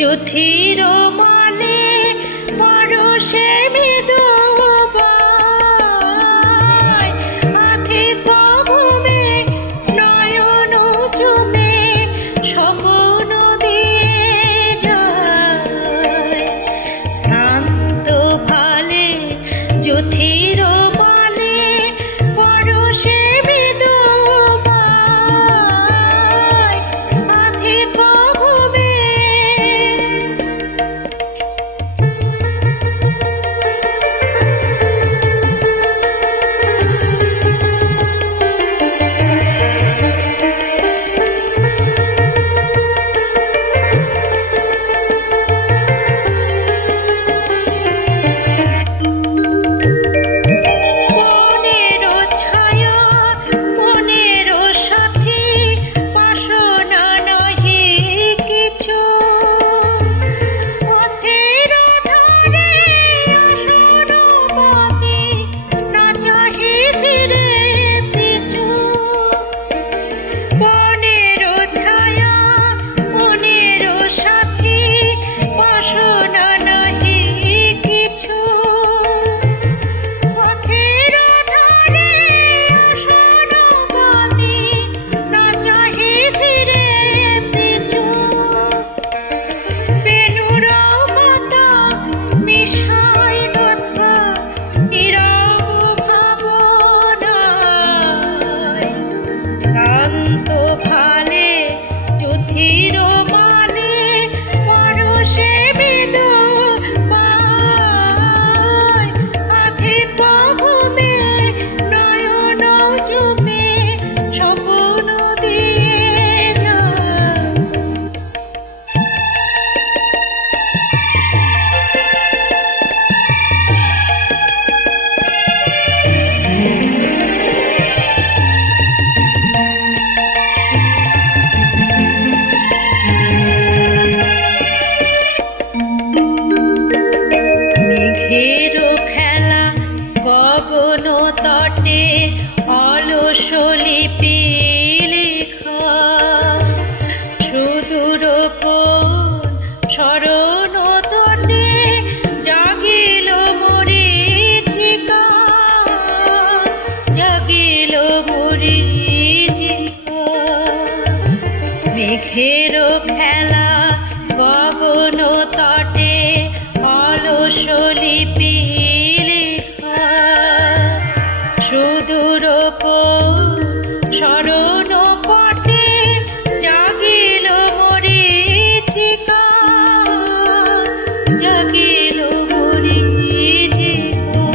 যুথির মানে পরশে মৃদু আধে কবমে নয়ন চুমে স্বপ্ন দিয়ে যায় শান্ত ভালে যুথির মানে পরশে মৃদু আধে কবমে তটে অলস লিপি লেখা সুদূর কোন শরণ তটে জাগিল মরীচিকা জাগিল মরীচিকা মেঘের খেলা গগন তটে অলস লিপি সুদূর শরণ পটে জাগিল মরীচিকা জাগিল মরীচিকা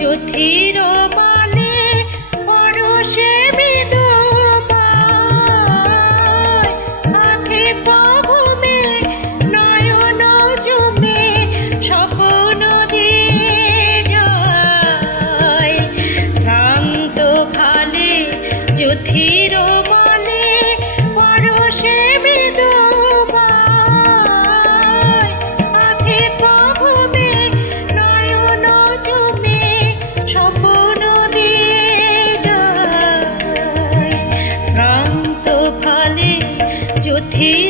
যুথির মানে পরশে মৃদু আধে কবমে নয়ন জমে স্বপ্ন দিয়ে যায় শান্ত ভালে যুথির মানে পরশে মৃদু আধে কবমে নয়ন জমে স্বপ্ন দিয়ে যায় শ্রান্ত ভালে যুথির